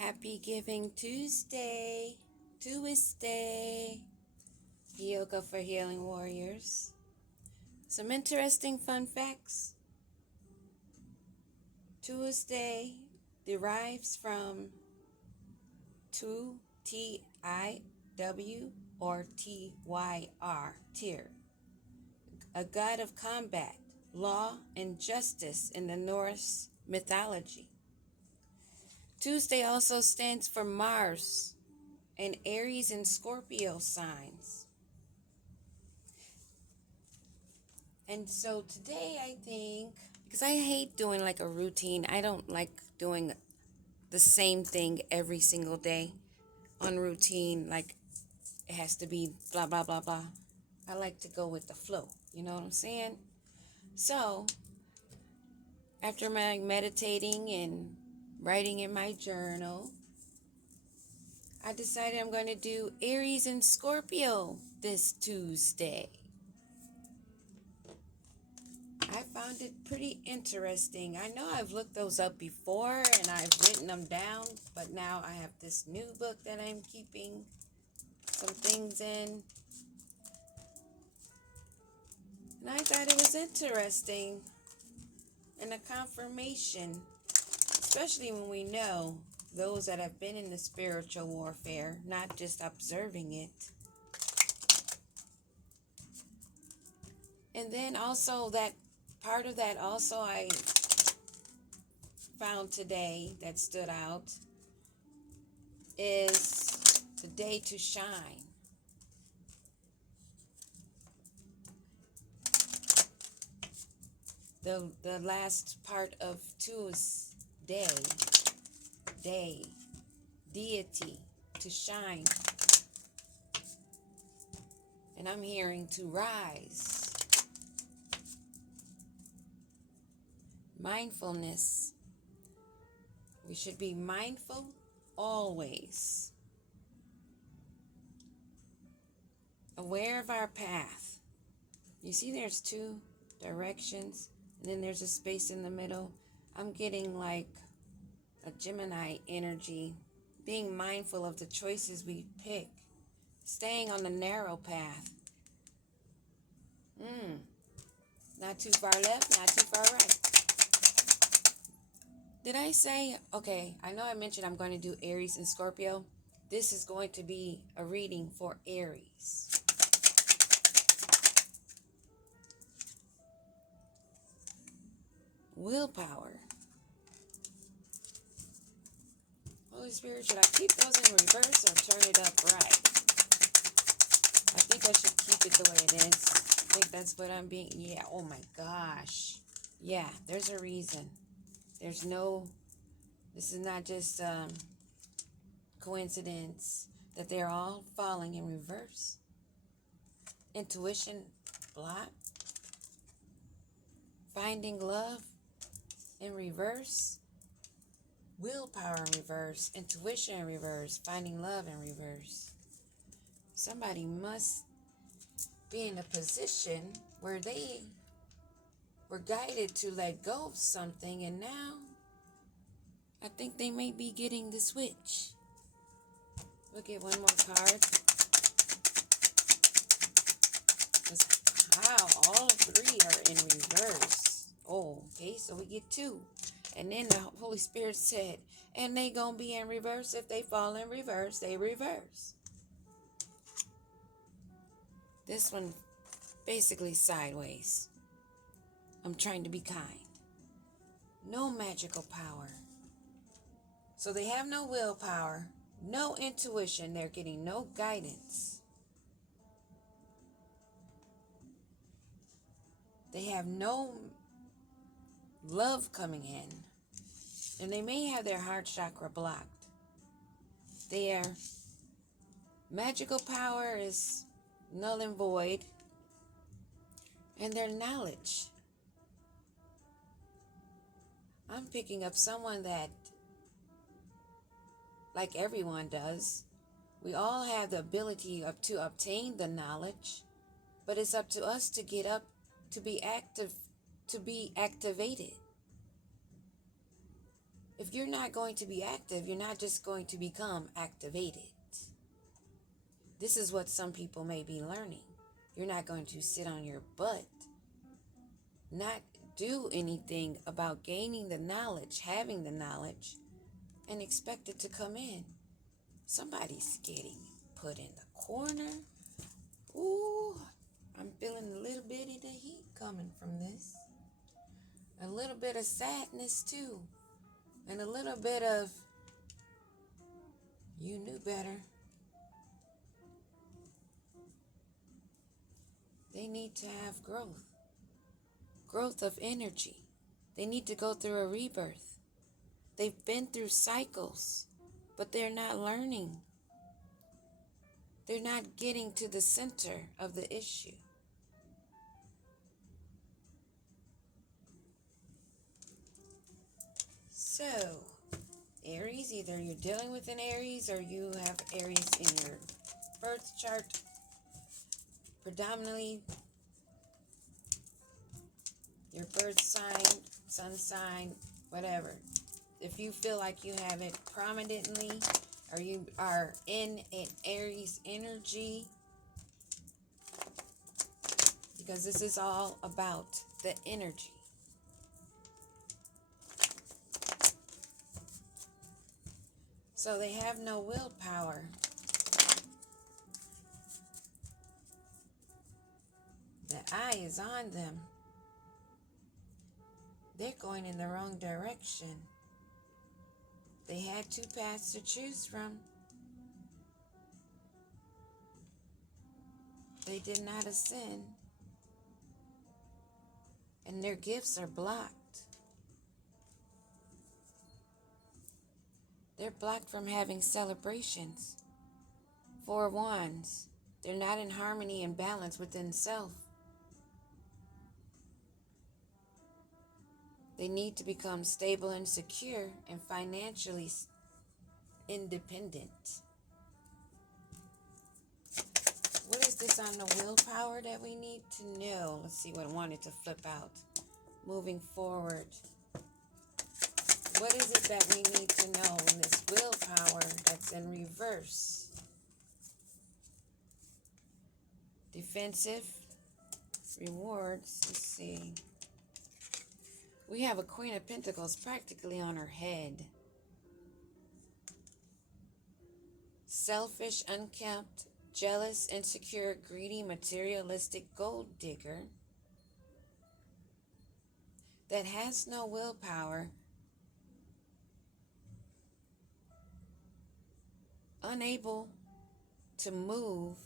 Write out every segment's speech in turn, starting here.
Happy Giving Tuesday. Yoga for Healing Warriors. Some interesting fun facts. Tuesday derives from tu, T-I-W, or T-Y-R, Tyr, a god of combat, law, and justice in the Norse mythology. Tuesday also stands for Mars and Aries and Scorpio signs. And so today I think, because I hate doing like a routine, I don't like doing the same thing every single day on routine, like it has to be blah, blah, blah, blah. I like to go with the flow, you know what I'm saying? So after my meditating and writing in my journal, I decided I'm going to do Aries and Scorpio this Tuesday. I found it pretty interesting. I know I've looked those up before and I've written them down, but now I have this new book that I'm keeping some things in. And I thought it was interesting and a confirmation, especially when we know those that have been in the spiritual warfare, not just observing it. And then also that part of that also I found today that stood out is the day to shine. The last part of Tuesday, day, deity, to shine. And I'm hearing to rise. Mindfulness. We should be mindful always. Aware of our path. You see there's two directions and then there's a space in the middle. I'm getting like a Gemini energy. Being mindful of the choices we pick. Staying on the narrow path. Not too far left, not too far right. Did I say, okay, I know I mentioned I'm going to do Aries and Scorpio. This is going to be a reading for Aries. Willpower. Holy Spirit, should I keep those in reverse or turn it up right? I think I should keep it the way it is. I think that's what I'm being, yeah, oh my gosh. Yeah, there's a reason. There's no, this is not just coincidence that they're all falling in reverse. Intuition block. Finding love in reverse. Willpower in reverse. Intuition in reverse. Finding love in reverse. Somebody must be in a position where they were guided to let go of something, and now I think they may be getting the switch. We'll get one more card. Wow, all three are in reverse. Oh, okay, so we get two. And then the Holy Spirit said, and they gonna be in reverse. If they fall in reverse, they reverse. This one basically sideways. I'm trying to be kind. No magical power. So they have no willpower, no intuition. They're getting no guidance. They have no love coming in. And they may have their heart chakra blocked. Their magical power is null and void. And their knowledge. I'm picking up someone that, like everyone does, we all have the ability to obtain the knowledge, but it's up to us to get up, to be active, to be activated. If you're not going to be active, you're not just going to become activated. This is what some people may be learning. You're not going to sit on your butt, not do anything about gaining the knowledge, having the knowledge, and expect it to come in. Somebody's getting put in the corner. Ooh, I'm feeling a little bit of the heat coming from this. A little bit of sadness too. And a little bit of, you knew better. They need to have growth of energy. They need to go through a rebirth. They've been through cycles, but they're not learning. They're not getting to the center of the issue. So, Aries, either you're dealing with an Aries or you have Aries in your birth chart. Predominantly, your birth sign, sun sign, whatever. If you feel like you have it prominently or you are in an Aries energy, because this is all about the energy. So they have no willpower. The eye is on them. They're going in the wrong direction. They had two paths to choose from. They did not ascend. And their gifts are blocked. They're blocked from having celebrations. Four of Wands. They're not in harmony and balance within self. They need to become stable and secure and financially independent. What is this on the willpower that we need to know? Let's see what I wanted to flip out. Moving forward. What is it that we need to know in this willpower that's in reverse? Defensive rewards. Let's see. We have a Queen of Pentacles practically on her head. Selfish, unkempt, jealous, insecure, greedy, materialistic gold digger that has no willpower, unable to move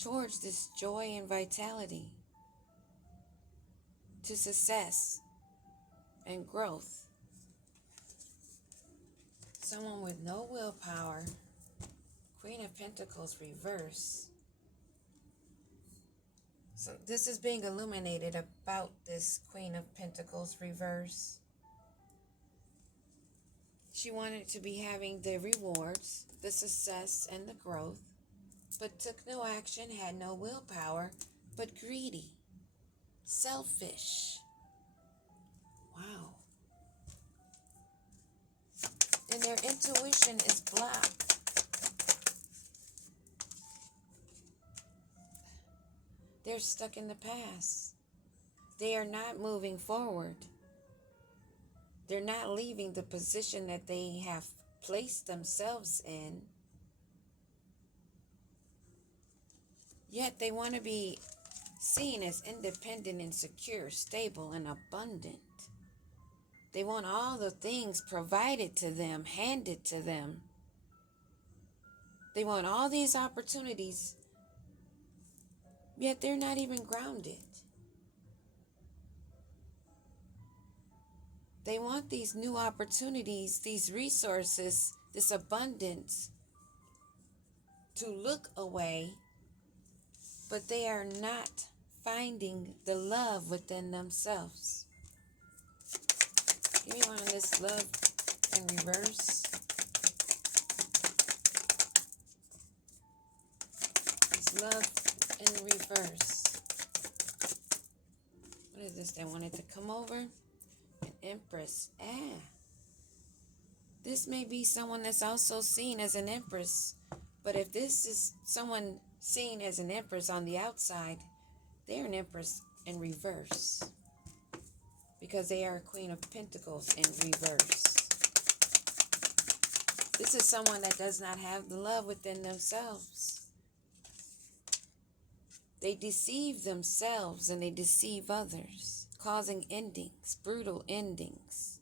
towards this joy and vitality, to success and growth. Someone with no willpower, Queen of Pentacles reverse. So this is being illuminated about this Queen of Pentacles reverse. She wanted to be having the rewards, the success, and the growth, but took no action, had no willpower, but greedy, selfish. Wow. And their intuition is blocked. They're stuck in the past. They are not moving forward. They're not leaving the position that they have placed themselves in. Yet they want to be seen as independent and secure, stable and abundant. They want all the things provided to them, handed to them. They want all these opportunities, yet they're not even grounded. They want these new opportunities, these resources, this abundance to look away, but they are not finding the love within themselves. Give me one of this love in reverse. This love in reverse. What is this? They wanted to come over. Empress. This may be someone that's also seen as an empress. But if this is someone seen as an empress on the outside, they're an empress in reverse. Because they are a Queen of Pentacles in reverse. This is someone that does not have the love within themselves. They deceive themselves and they deceive others, causing endings, brutal endings.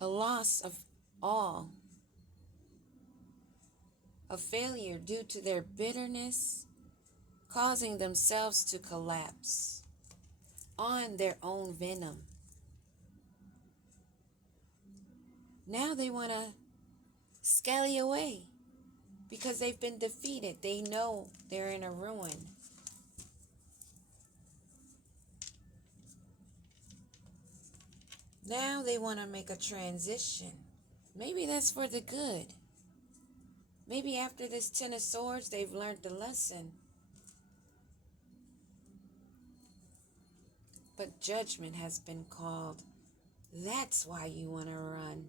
A loss of all. A failure due to their bitterness, causing themselves to collapse on their own venom. Now they want to scally away because they've been defeated. They know they're in a ruin. Now they want to make a transition. Maybe that's for the good. Maybe after this Ten of Swords, they've learned the lesson. But judgment has been called. That's why you want to run.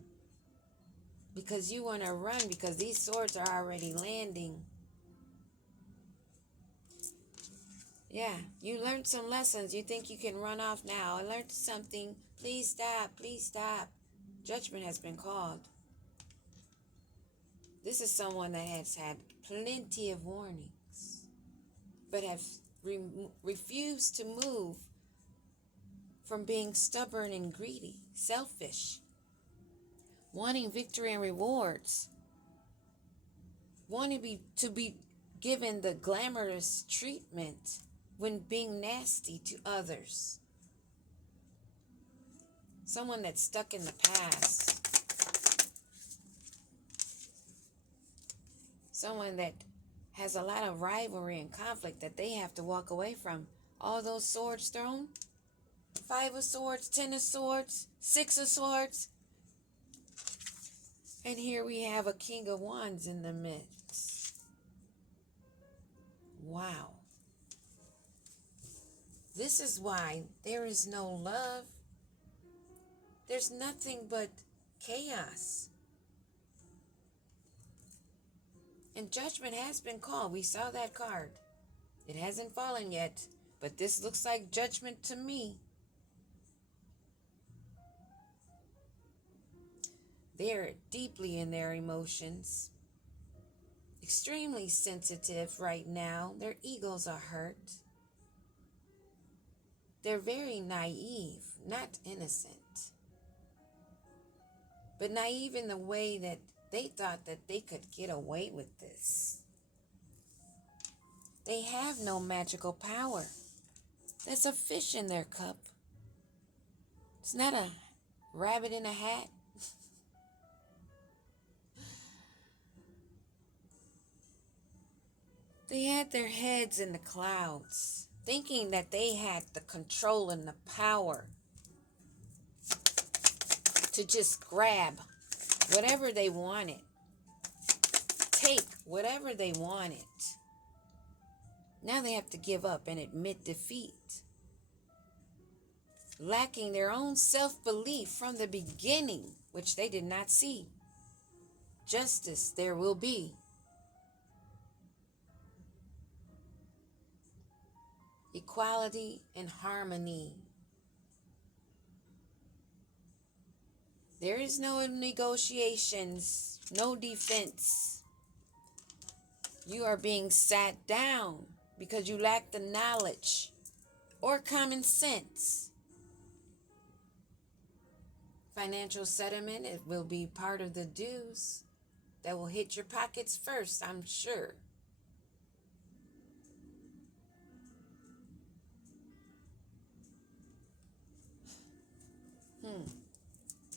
Because you want to run because these swords are already landing. Yeah, you learned some lessons. You think you can run off now. I learned something. Please stop. Please stop. Judgment has been called. This is someone that has had plenty of warnings, but have refused to move from being stubborn and greedy, selfish, wanting victory and rewards, wanting to be given the glamorous treatment when being nasty to others. Someone that's stuck in the past. Someone that has a lot of rivalry and conflict that they have to walk away from. All those swords thrown. 5 of Swords, 10 of Swords, 6 of Swords. And here we have a King of Wands in the midst. Wow. This is why there is no love. There's nothing but chaos. And judgment has been called. We saw that card. It hasn't fallen yet, but this looks like judgment to me. They're deeply in their emotions. Extremely sensitive right now. Their egos are hurt. They're very naive, not innocent. But naive in the way that they thought that they could get away with this. They have no magical power. There's a fish in their cup. It's not a rabbit in a hat. They had their heads in the clouds, thinking that they had the control and the power to just grab whatever they wanted, take whatever they wanted. Now they have to give up and admit defeat, lacking their own self-belief from the beginning, which they did not see. Justice there will be. Equality and harmony. There is no negotiations, no defense. You are being sat down because you lack the knowledge or common sense. Financial settlement, it will be part of the dues that will hit your pockets first, I'm sure.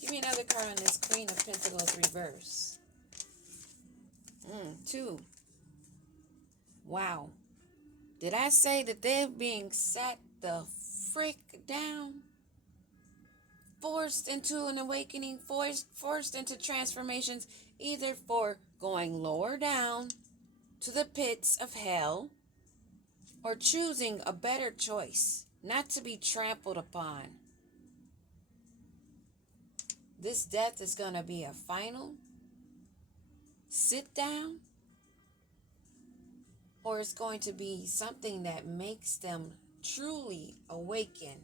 Give me another card on this Queen of Pentacles reverse. 2. Wow. Did I say that they're being sat the frick down? Forced into an awakening, forced into transformations, either for going lower down to the pits of hell or choosing a better choice, not to be trampled upon. this death is going to be a final sit down, or it's going to be something that makes them truly awaken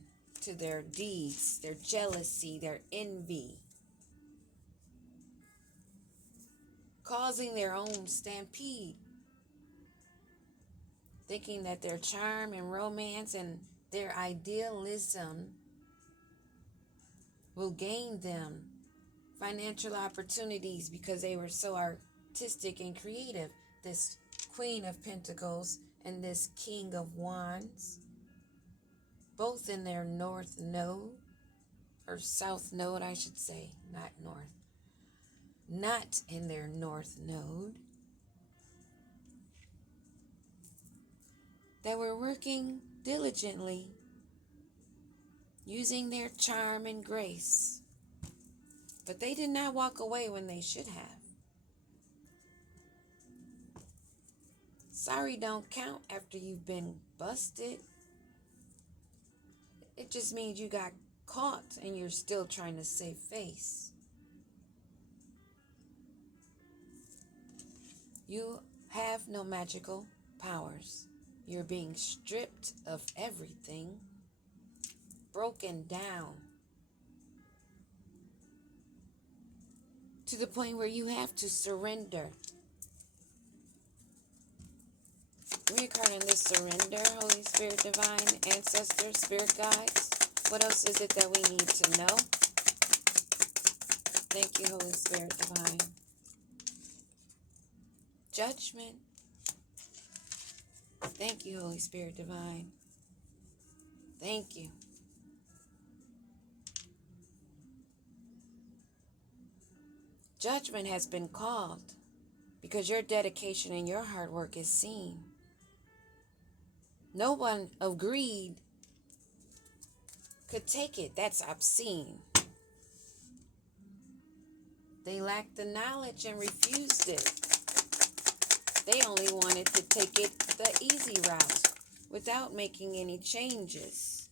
to their deeds, their jealousy, their envy, causing their own stampede, thinking that their charm and romance and their idealism will gain them financial opportunities because they were so artistic and creative. This Queen of Pentacles and this King of Wands, both in their north node, or south node, I should say, not north. Not in their north node. That were working diligently, using their charm and grace. But they did not walk away when they should have. Sorry don't count after you've been busted. It just means you got caught and you're still trying to save face. You have no magical powers. You're being stripped of everything, broken down, to the point where you have to surrender. Give me a card on this surrender, Holy Spirit Divine, Ancestors, Spirit Guides. What else is it that we need to know? Thank you, Holy Spirit Divine. Judgment. Thank you, Holy Spirit Divine. Thank you. Judgment has been called because your dedication and your hard work is seen. No one of greed could take it. That's obscene. They lacked the knowledge and refused it. They only wanted to take it the easy route without making any changes.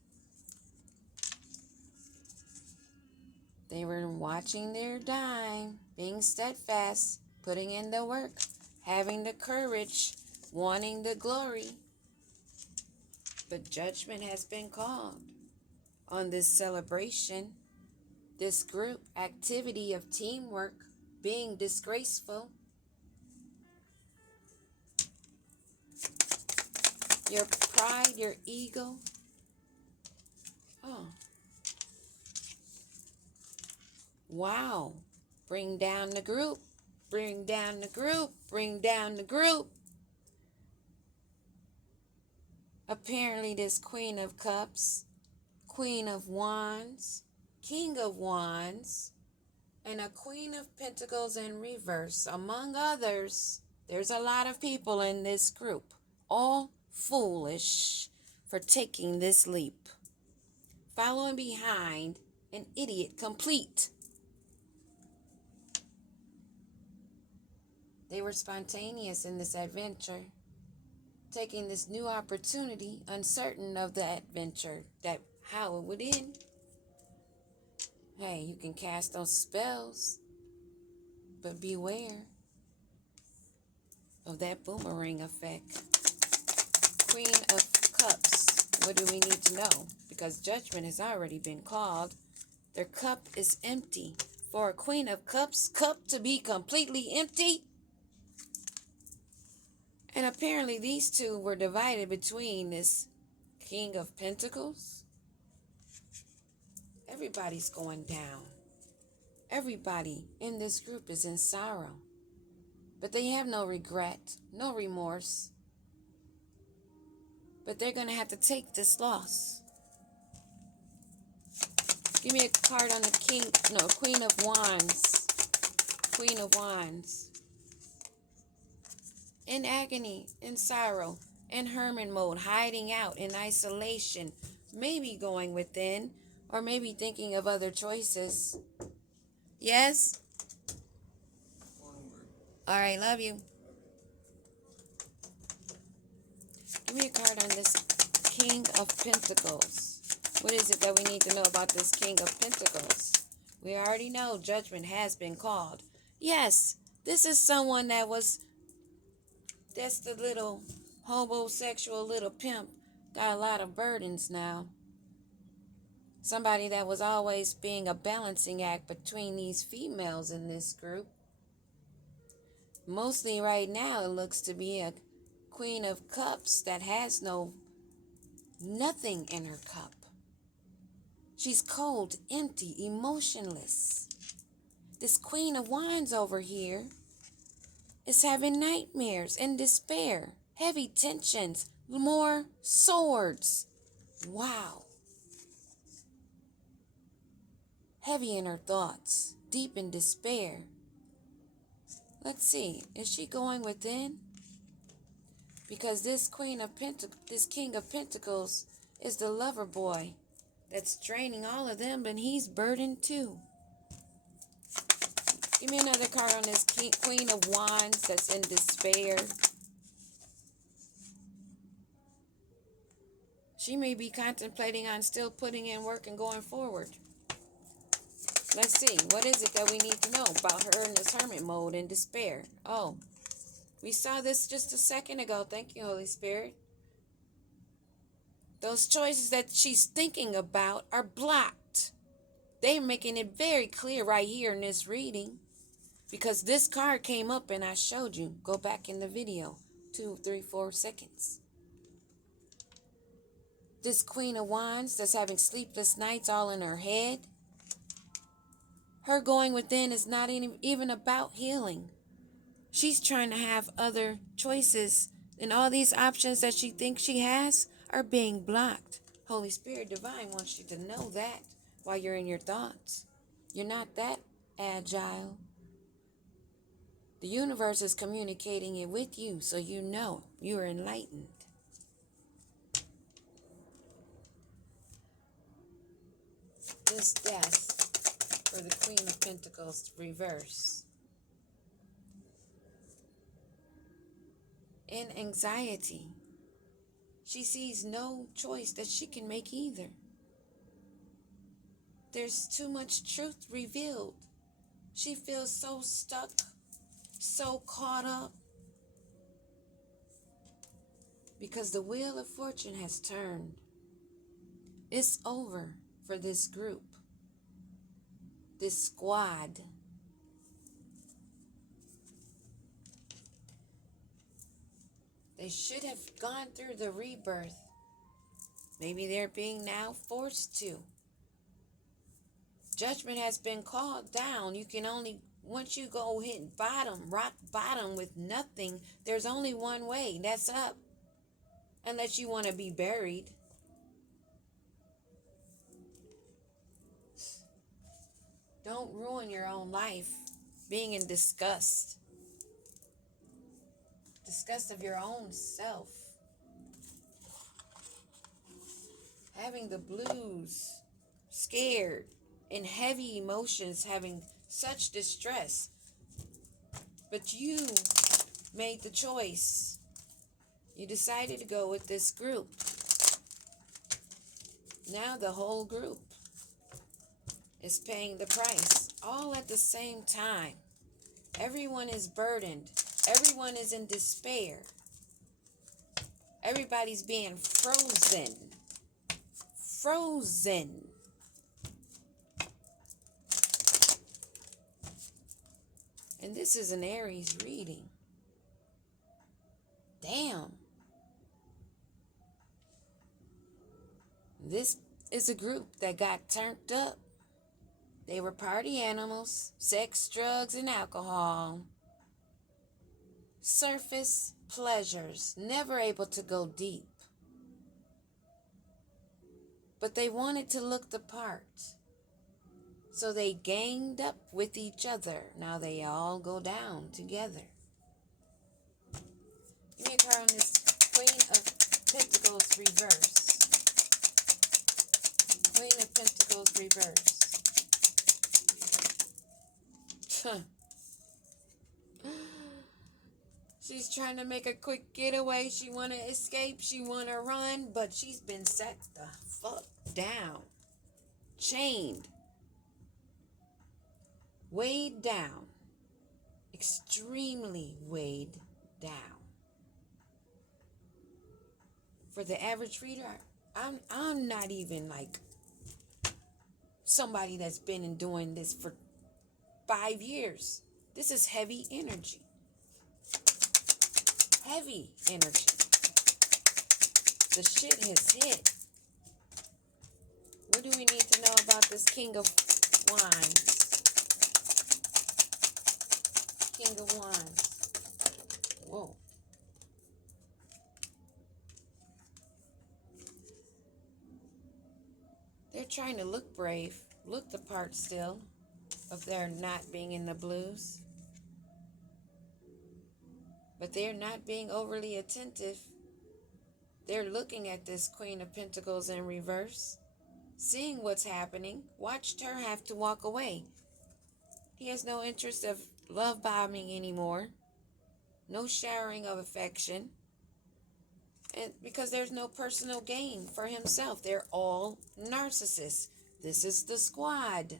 They were watching their dime, being steadfast, putting in the work, having the courage, wanting the glory. But judgment has been called on this celebration, this group activity of teamwork being disgraceful. Your pride, your ego. Oh. Wow. Bring down the group. Bring down the group. Bring down the group. Apparently this Queen of Cups, Queen of Wands, King of Wands, and a Queen of Pentacles in reverse, among others. There's a lot of people in this group, all foolish for taking this leap, following behind an idiot complete. They were spontaneous in this adventure, taking this new opportunity, uncertain of the adventure, that how it would end. Hey, you can cast those spells, but beware of that boomerang effect. Queen of Cups, what do we need to know? Because judgment has already been called. Their cup is empty. For a Queen of Cups, cup to be completely empty. And apparently these two were divided between this King of Pentacles. Everybody's going down. Everybody in this group is in sorrow. But they have no regret, no remorse. But they're going to have to take this loss. Give me a card on the Queen of Wands. Queen of Wands. In agony, in sorrow, in hermit mode, hiding out in isolation, maybe going within, or maybe thinking of other choices. Yes? All right, love you. Give me a card on this King of Pentacles. What is it that we need to know about this King of Pentacles? We already know judgment has been called. Yes, this is someone that's the little homosexual little pimp. Got a lot of burdens now. Somebody that was always being a balancing act between these females in this group. Mostly right now it looks to be a Queen of Cups that has nothing in her cup. She's cold, empty, emotionless. This Queen of Wands over here is having nightmares and despair, heavy tensions, more swords. Wow. Heavy in her thoughts, deep in despair. Let's see, is she going within? Because this this King of Pentacles is the lover boy that's draining all of them, but he's burdened too. Give me another card on this Queen of Wands that's in despair. She may be contemplating on still putting in work and going forward. Let's see, what is it that we need to know about her in this hermit mode in despair? Oh, we saw this just a second ago. Thank you, Holy Spirit. Those choices that she's thinking about are blocked. They're making it very clear right here in this reading. Because this card came up and I showed you. Go back in the video. 2, 3, 4 seconds. This Queen of Wands that's having sleepless nights all in her head. Her going within is not even about healing. She's trying to have other choices. And all these options that she thinks she has are being blocked. Holy Spirit Divine wants you to know that while you're in your thoughts. You're not that agile. The universe is communicating it with you so you know you are enlightened. This death for the Queen of Pentacles reverse. In anxiety, she sees no choice that she can make either. There's too much truth revealed. She feels so stuck, so caught up. Because the wheel of fortune has turned. It's over for this group, this squad. They should have gone through the rebirth. Maybe they're being now forced to. Judgment has been called down. You can only, once you go hit bottom, rock bottom with nothing, there's only one way. That's up. Unless you want to be buried. Don't ruin your own life being in disgust. Disgust of your own self. Having the blues, scared, and heavy emotions, having such distress. But you made the choice. You decided to go with this group. Now the whole group is paying the price, all at the same time. Everyone is burdened. Everyone is in despair. Everybody's being frozen. Frozen. And this is an Aries reading. Damn. This is a group that got turned up. They were party animals, sex, drugs, and alcohol. Surface pleasures, never able to go deep. But they wanted to look the part. So they ganged up with each other. Now they all go down together. Give me a card on this Queen of Pentacles reverse. Queen of Pentacles reverse. She's trying to make a quick getaway. She want to escape. She want to run. But she's been set the fuck down. Chained. weighed down, extremely weighed down. For the average reader, I'm not even like somebody that's been in doing this for 5 years. This is heavy energy. Heavy energy. The shit has hit. What do we need to know about this King of Wands? King of Wands. Whoa. They're trying to look brave, look the part still of their not being in the blues. But they're not being overly attentive. They're looking at this Queen of Pentacles in reverse, seeing what's happening, watched her have to walk away. He has no interest of love bombing anymore, no showering of affection, and because there's no personal gain for himself. They're all narcissists. This is the squad.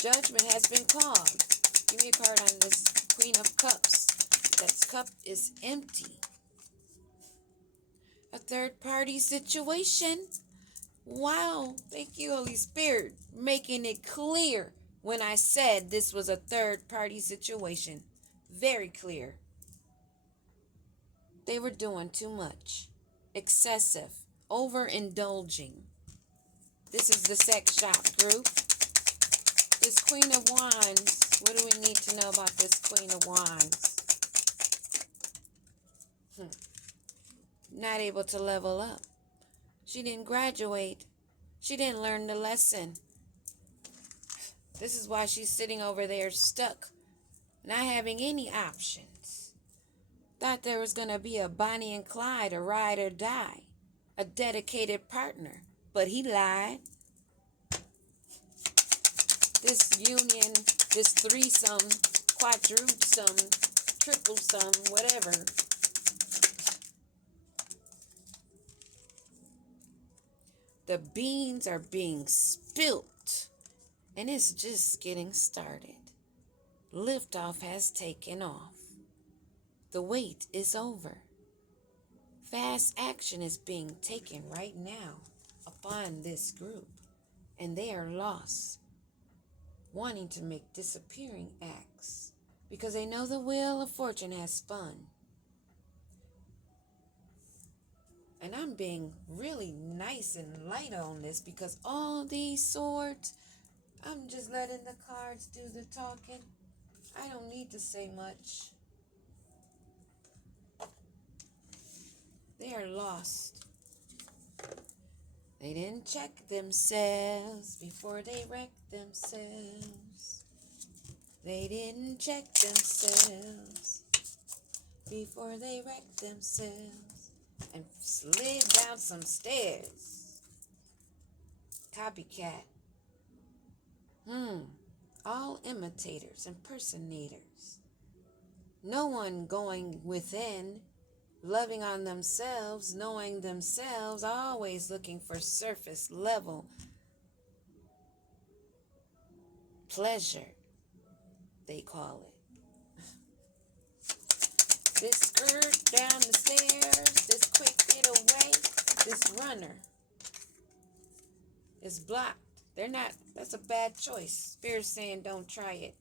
Judgment has been called. Give me a card on this Queen of Cups. That cup is empty. A third party situation. Wow. Thank you, Holy Spirit, making it clear when I said this was a third party situation. Very clear. They were doing too much. Excessive. Overindulging. This is the sex shop group. This Queen of Wands. What do we need to know about this Queen of Wands? Not able to level up. She didn't graduate. She didn't learn the lesson. This is why she's sitting over there stuck, not having any options. Thought there was going to be a Bonnie and Clyde, a ride or die, a dedicated partner, but he lied. This union, this threesome, quadrupsome, triplesome, whatever. The beans are being spilt, and it's just getting started. Liftoff has taken off. The wait is over. Fast action is being taken right now upon this group, and they are lost, wanting to make disappearing acts because they know the wheel of fortune has spun. And I'm being really nice and light on this because all these swords, I'm just letting the cards do the talking. I don't need to say much. They are lost. They didn't check themselves before they wrecked themselves. They didn't check themselves before they wrecked themselves and slid down some stairs. Copycat. All imitators, impersonators. No one going within, loving on themselves, knowing themselves, always looking for surface level pleasure, they call it. This skirt down the stairs, this quick getaway, this runner is blocked. They're not, that's a bad choice. Spirit's saying don't try it.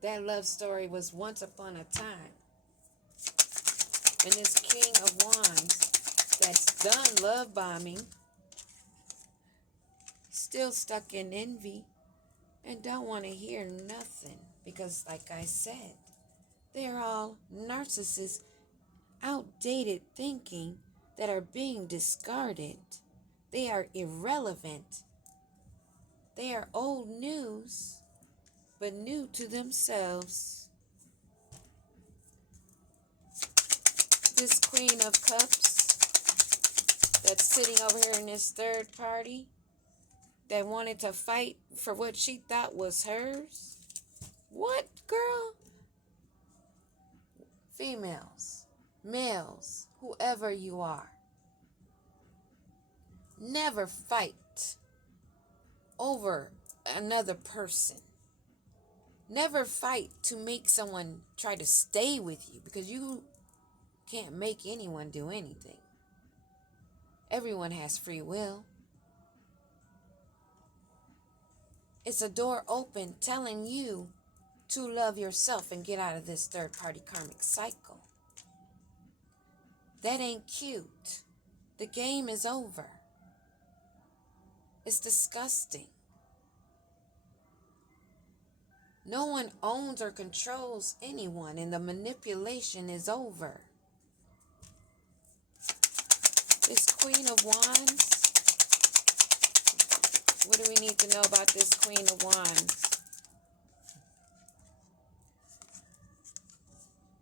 That love story was once upon a time. And this King of Wands that's done love bombing, still stuck in envy, and don't want to hear nothing. Because like I said, they're all narcissists, outdated thinking that are being discarded. They are irrelevant. They are old news, but new to themselves. This Queen of Cups that's sitting over here in this third party that wanted to fight for what she thought was hers. What, girl? females, males, whoever you are, never fight over another person. Never fight to make someone try to stay with you, because you can't make anyone do anything. Everyone has free will. It's a door open telling you to love yourself and get out of this third-party karmic cycle. That ain't cute. The game is over. It's disgusting. No one owns or controls anyone, and the manipulation is over. This Queen of Wands, what do we need to know about this Queen of Wands?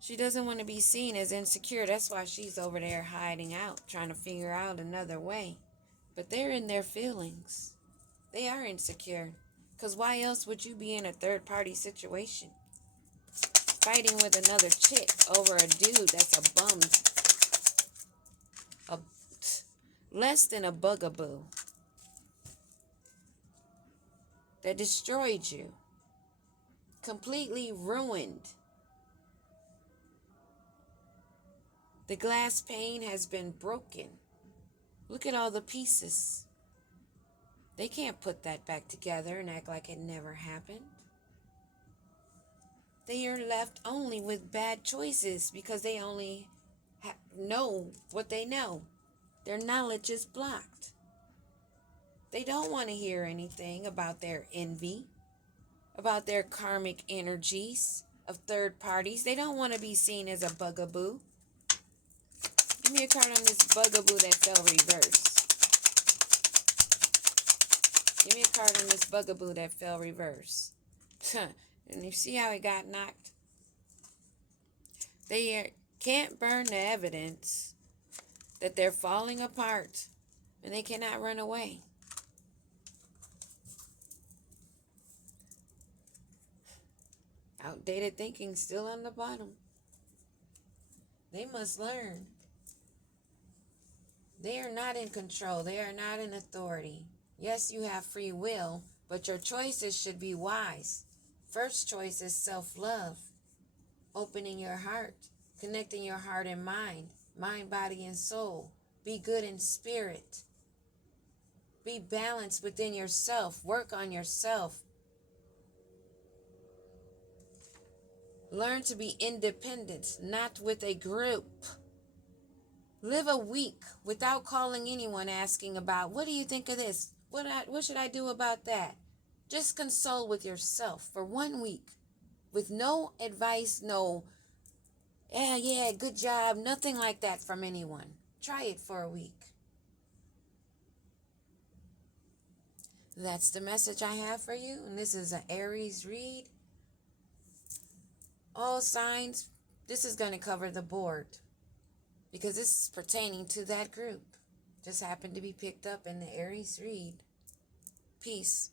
She doesn't want to be seen as insecure. That's why she's over there hiding out, trying to figure out another way. But they're in their feelings. They are insecure. Because why else would you be in a third-party situation? Fighting with another chick over a dude that's a bum. Less than a bugaboo. That destroyed you. Completely ruined. The glass pane has been broken. Look at all the pieces. They can't put that back together and act like it never happened. They are left only with bad choices because they only know what they know. Their knowledge is blocked. They don't want to hear anything about their envy, about their karmic energies of third parties. They don't want to be seen as a bugaboo. Give me a card on this bugaboo that fell reverse. Give me a card on this bugaboo that fell reverse. And you see how it got knocked? They can't burn the evidence that they're falling apart, and they cannot run away. Outdated thinking still on the bottom. They must learn. They are not in control. They are not in authority. Yes, you have free will, but your choices should be wise. First choice is self-love. Opening your heart. Connecting your heart and mind. Mind, body, and soul. Be good in spirit. Be balanced within yourself. Work on yourself. Learn to be independent, not with a group. Live a week without calling anyone asking about, what do you think of this? What should I do about that? Just console with yourself for 1 week with no advice, no, yeah, good job, nothing like that from anyone. Try it for a week. That's the message I have for you, and this is an Aries read. All signs, this is going to cover the board because this is pertaining to that group. Just happened to be picked up in the Aries read. Peace.